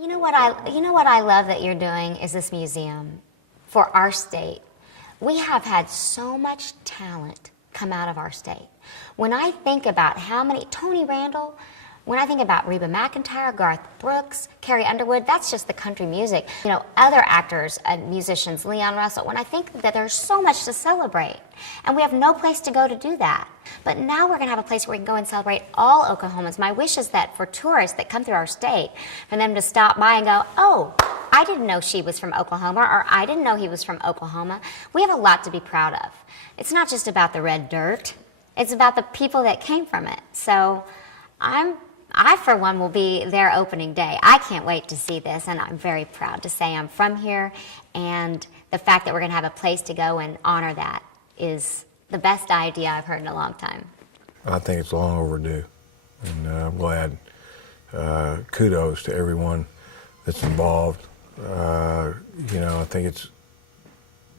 You know what I love that you're doing is this museum for our state. We have had so much talent come out of our state. When I think about how many, Tony Randall, when I think about Reba McEntire, Garth Brooks, Carrie Underwood, that's just the country music. You know, other actors and musicians, Leon Russell, when I think that there's so much to celebrate, and we have no place to go to do that. But now we're going to have a place where we can go and celebrate all Oklahomans. My wish is that for tourists that come through our state, for them to stop by and go, oh, I didn't know she was from Oklahoma, or I didn't know he was from Oklahoma. We have a lot to be proud of. It's not just about the red dirt. It's about the people that came from it. So I, for one, will be there opening day. I can't wait to see this, and I'm very proud to say I'm from here, and the fact that we're going to have a place to go and honor that is the best idea I've heard in a long time. I think it's long overdue, and I'm glad. Kudos to everyone that's involved. You know, I think it's,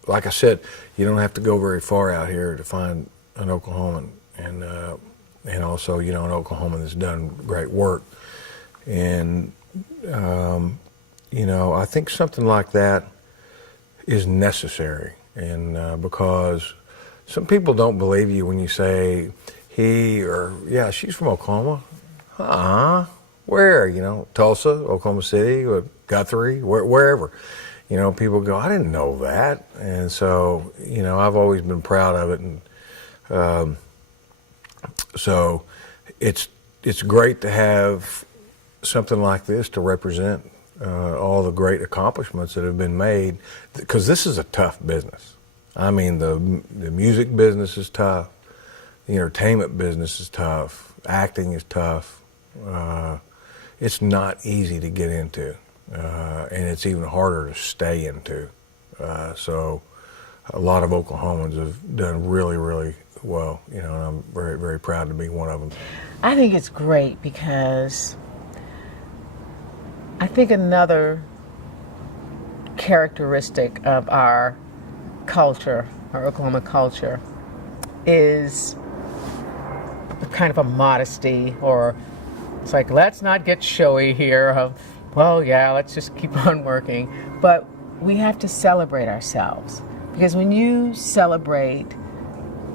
like I said, you don't have to go very far out here to find an Oklahoman, and also, you know, an Oklahoman that's done great work. And, you know, I think something like that is necessary. And because some people don't believe you when you say he or, yeah, she's from Oklahoma. Where? You know, Tulsa, Oklahoma City, or Guthrie, wherever. You know, people go, I didn't know that. And so, you know, I've always been proud of it. And so it's great to have something like this to represent all the great accomplishments that have been made, because this is a tough business. I mean, the music business is tough, the entertainment business is tough, acting is tough. It's not easy to get into, and it's even harder to stay into. So a lot of Oklahomans have done really, really well, you know, and I'm very, very proud to be one of them. I think it's great because I think another characteristic of our culture, our Oklahoma culture, is kind of a modesty, or it's like, let's not get showy here. Well, yeah, let's just keep on working. But we have to celebrate ourselves, because when you celebrate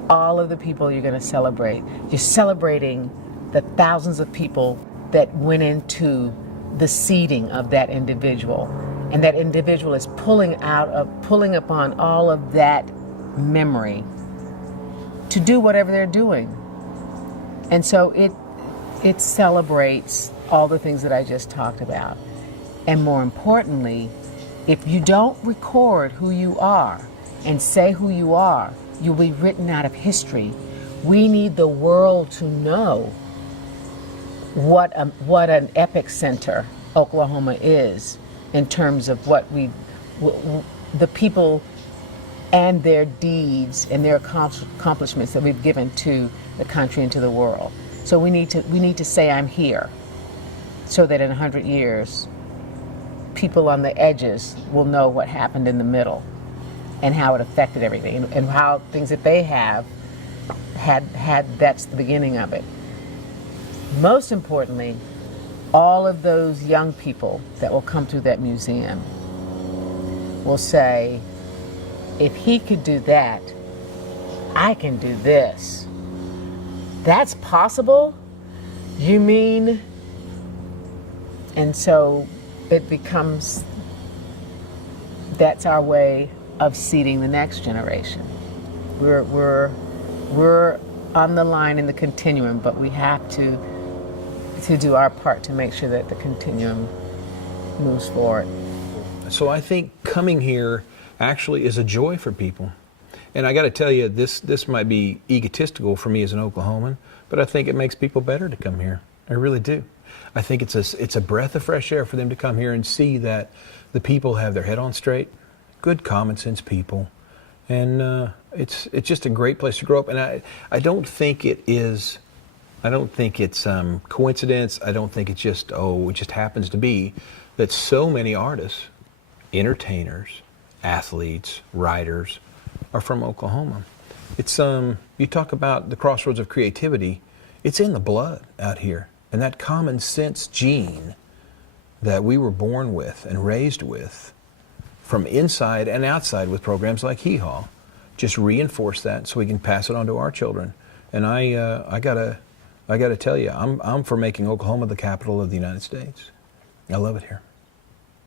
all of the people you're going to celebrate, you're celebrating the thousands of people that went into the seeding of that individual, and that individual is pulling upon all of that memory to do whatever they're doing. And so it celebrates all the things that I just talked about. And more importantly, if you don't record who you are and say who you are, you'll be written out of history. We need the world to know what an epic center Oklahoma is, in terms of what the people and their deeds and their accomplishments that we've given to the country and to the world. So we need to say I'm here, so that in 100 years, people on the edges will know what happened in the middle and how it affected everything, and how things that they have had that's the beginning of it. Most importantly, all of those young people that will come through that museum will say, if he could do that, I can do this. That's possible? You mean? And so it becomes, that's our way of seeding the next generation. We're on the line in the continuum, but we have to do our part to make sure that the continuum moves forward. So I think coming here actually is a joy for people. And I got to tell you, this might be egotistical for me as an Oklahoman, but I think it makes people better to come here. I really do. I think it's a breath of fresh air for them to come here and see that the people have their head on straight, good common sense people, and it's just a great place to grow up. And I don't think it is. I don't think it's coincidence. I don't think it's just, it just happens to be that so many artists, entertainers, athletes, writers are from Oklahoma. It's you talk about the crossroads of creativity. It's in the blood out here, and that common sense gene that we were born with and raised with, from inside and outside with programs like Hee Haw, just reinforce that so we can pass it on to our children. And I gotta tell you, I'm for making Oklahoma the capital of the United States. I love it here.